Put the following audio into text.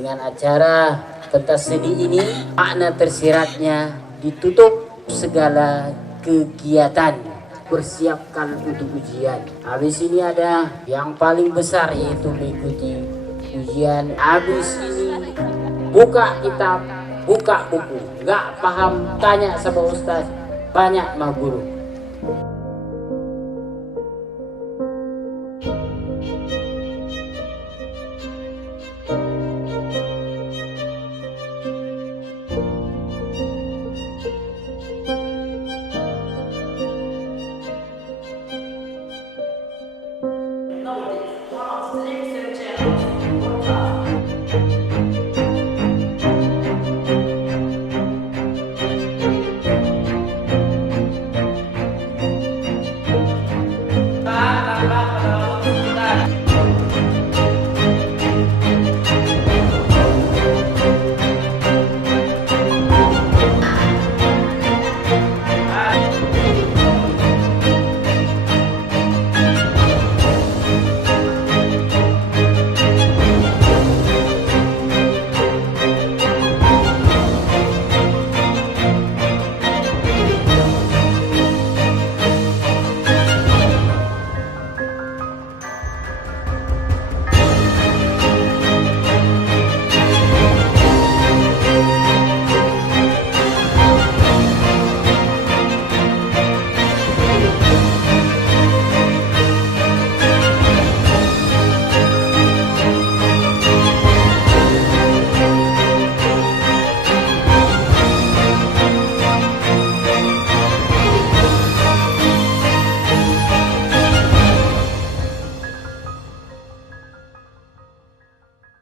dengan acara pentas seni ini, makna tersiratnya ditutup segala kegiatan, persiapkan untuk ujian. Habis ini ada yang paling besar yaitu mengikuti ujian. Habis ini buka kitab, buka buku, nggak paham tanya sama ustaz, banyak mah guru.